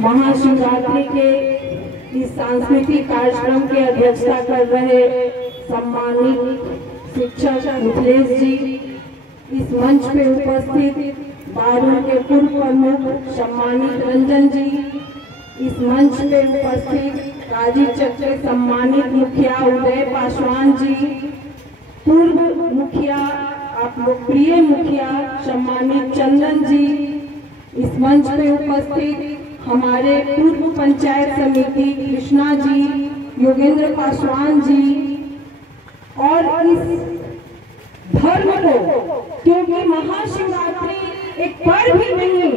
महाशिवरात्रि के इस सांस्कृतिक कार्यक्रम की अध्यक्षता कर रहे सम्मानित शिक्षक मिथिलेश जी, इस मंच पे उपस्थित बारू के पूर्व प्रमुख सम्मानित रंजन जी, इस मंच पे उपस्थित राजीव चक के सम्मानित मुखिया उदय पासवान जी, पूर्व मुखिया आप लोकप्रिय मुखिया सम्मानित चंदन जी, इस मंच पे उपस्थित हमारे पूर्व पंचायत समिति कृष्णा जी, योगेंद्र पासवान जी, और इस धर्म को, क्योंकि महाशिवरात्रि एक पर्व ही नहीं,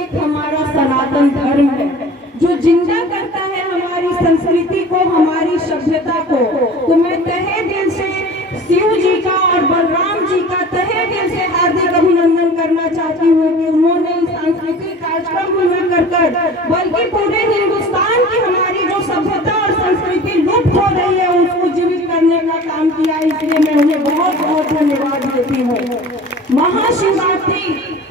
एक हमारा सनातन धर्म है जो जिंदा करता है हमारी संस्कृति को, हमारी सभ्यता को। तो मैं तहे दिल से शिव जी का और बलराम जी का तहे दिल से हार्दिक अभिनंदन करना चाहती हूँ कि उन्होंने इस सांस्कृतिक कार्यक्रम में न कर बल्कि पूरे हिंदुस्तान की हमारी जो सभ्यता और संस्कृति लुप्त हो रही है उसको जीवित करने का काम किया। इसलिए मैं उन्हें बहुत बहुत धन्यवाद देती हूँ। महाशिवरात्रि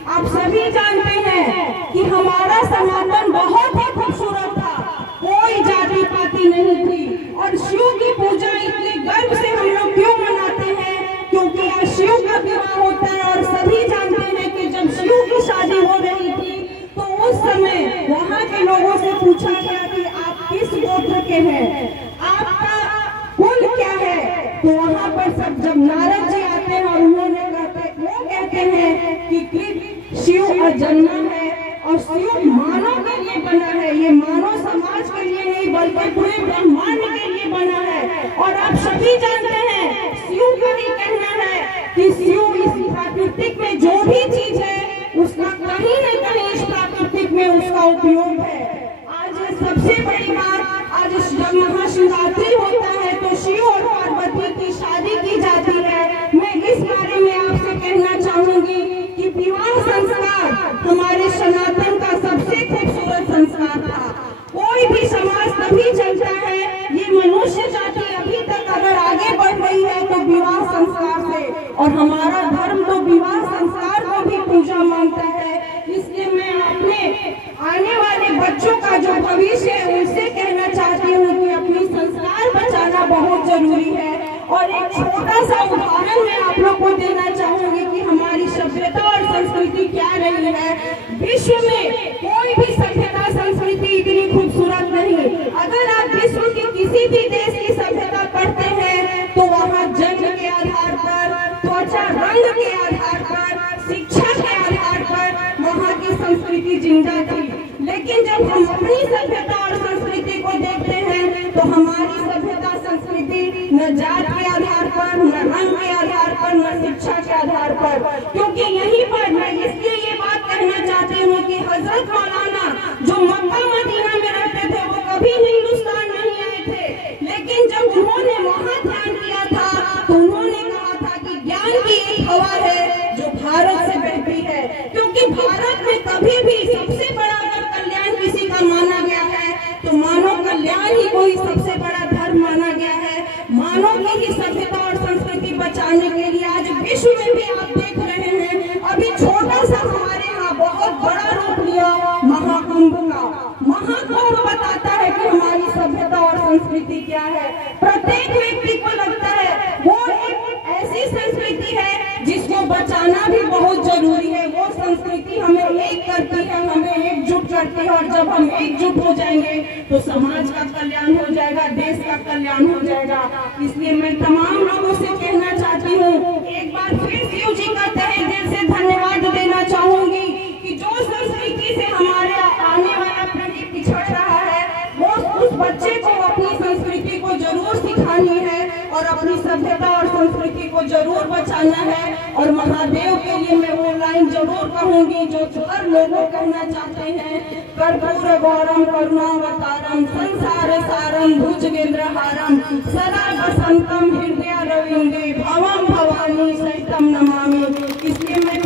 आप सभी जानते हैं कि हमारा सनातन बहुत ही खूबसूरत था, कोई जाति पाति नहीं थी, और शिव की पूजा इतने गर्व से हम लोग क्यों मनाते हैं? क्योंकि आज शिव का विवाह होता है और सभी जानते हैं कि जब शिव की शादी हो रही थी तो उस समय वहाँ के लोगों से पूछा गया कि आप किस गोत्र के हैं, आपका कुल क्या है? तो वहाँ पर सब जब नारद जी आते हैं और उन्होंने वो कहते हैं कि शिव अजन्मा है और शिव मानव के लिए बना है, ये मानव समाज के लिए नहीं बल्कि पूरे ब्रह्मांड के लिए बना है। और आप सभी जानते हैं शिव का ही कहना है कि शिव इस प्राकृतिक में जो भी चीज है उसका कहीं न कहीं इस प्राकृतिक में उसका उपयोग है। आज सबसे बड़ी बात, आज जब महाशिवरात्रि होता है तो शिव और पार्वती की शादी की जाती है। मैं इस बारे में आपसे कहना चाहूंगी कि विवाह संस्कार हमारे सनातन का सबसे खूबसूरत संस्कार था। कोई भी समाज तभी चलता है, ये मनुष्य जाति अभी तक अगर आगे बढ़ रही है तो विवाह संस्कार से, और हमारा धर्म तो विवाह संस्कार को भी पूजा मानता है। इसलिए मैं अपने आने वाले बच्चों का जो भविष्य है उनसे कहना चाहती हूँ कि अपनी संस्कार बचाना बहुत जरूरी है। और एक छोटा सा उदाहरण मैं आप लोग को देना चाहूंगी कि हमारी सभ्यता और संस्कृति क्या रही है। विश्व में कोई भी सभ्यता संस्कृति इतनी खूबसूरत नहीं। अगर आप विश्व के किसी भी देश की सभ्यता पढ़ते हैं तो वहाँ जन्म के आधार पर, त्वचा रंग के आधार पर, शिक्षा के आधार पर वहाँ की संस्कृति जिंदा थी। लेकिन जब हम अपनी सभ्यता और संस्कृति को देखते हैं तो हमारी सभ्यता संस्कृति न जात के आधार पर, न रंग के आधार पर, न शिक्षा के आधार पर, क्योंकि यहीं पर मैं इसलिए ये बात कहना चाहती हूँ कि हजरत मौलाना जो मक्का मदीना में रहते थे वो कभी हिंदुस्तान नहीं आए थे, लेकिन जब उन्होंने वहाँ ध्यान किया था तो उन्होंने कहा था कि ज्ञान की एक हवा है जो भारत से बहती है। क्योंकि भारत में कभी भी सबसे बड़ा अगर कल्याण किसी का माना गया है तो मानव कल्याण ही कोई सबसे बड़ा धर्म माना गया है। मानव की ही सभ्यता और संस्कृति बचाने के लिए आज विश्व में भी आप देख रहे हैं, अभी छोटा सा हमारे यहाँ बहुत बड़ा रूप लिया महाकुंभ का। महाकुंभ बताता है कि हमारी सभ्यता और संस्कृति क्या है। प्रत्येक व्यक्ति को लगता है वो एक ऐसी संस्कृति है जिसको बचाना भी बहुत जरूरी है। वो संस्कृति हमें एक करती है, हमें एकजुट करती है, और जब हम एकजुट हो जाएंगे तो समाज का कल्याण हो जाएगा, देश का कल्याण हो जाएगा। इसलिए मैं तमाम लोगों से कहना चाहती हूँ, एक बार फिर शिव जी का तहे दिल से धन्यवाद देना चाहूंगी कि जो संस्कृति से हमारे आने वाला पीढ़ी पिछड़ रहा है वो उस बच्चे को अपनी संस्कृति को जरूर सिखानी है और अपनी सभ्यता और संस्कृति को जरूर बचाना है। और महादेव के लिए मैं वो लाइन जरूर कहूंगी जो हर लोगों कहना चाहते हैं, कर्पूर गौरम करुणावतारम संसार सारम भुजगेंद्रहारम सदा वसंतम हृदय रविंदे भवम भवानी सहितम नमामि। इसलिए मैं